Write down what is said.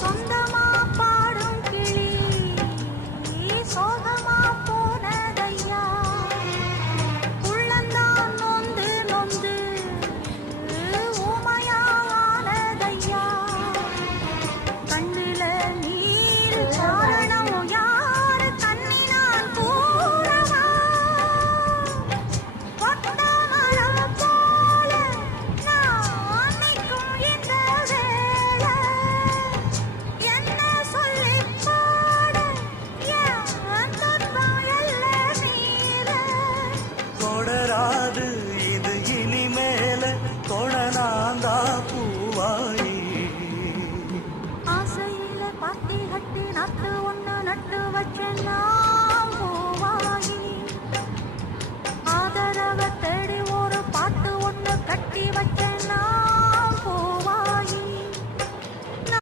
சொந்தமா பாடும் கிளி சோகமா போனதையா உள்ளந்தான் நொந்து நொந்து ஊமையானதையா கண்ணில நீர் காரணம் யாரு கண்ணினான் கூறவா கொட்ட மரம் போல நான் நிற்கும் இந்த வேளை என்ன சொல்லி பாட என் துன்பம் எல்லை மீற தொடராது இது இனிமேல தொடனாந்தா பூவாயி ஆசையில பாத்தி கட்டி நட்டு ஒண்ணு நட்டு வச்செல்லாம் பூவாகி ஆதரவ தேடி ஒரு பாட்டு ஒண்ணு கட்டி வச்ச